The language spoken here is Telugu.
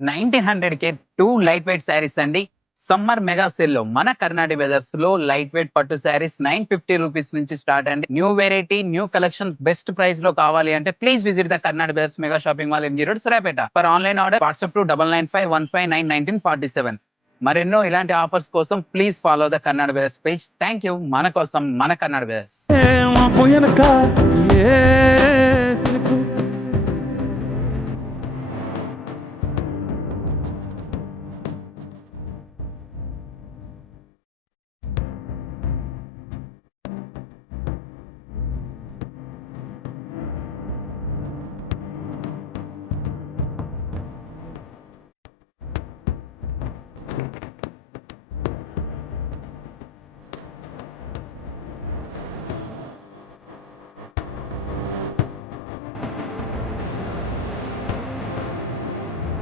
1900కే 2 లైట్ వెయిట్ శారీస్ అండి. సమ్మర్ మెగా సేల్ లో మన కర్ణాటి వెదర్స్ లో లైట్ వెయిట్ పట్టు శారీస్ 950 రూపీస్ నుంచి స్టార్ట్ అండి. New variety, new collection best price లో కావాలి అంటే please visit the Karnati weathers mega shopping mall MG road, Suryapet. For online order WhatsApp to 9951591947. మరెన్నో ఇలాంటి ఆఫర్స్ కోసం please follow the Karnati weathers page. Thank you. మన కోసం మన కర్ణాటి వెదర్స్.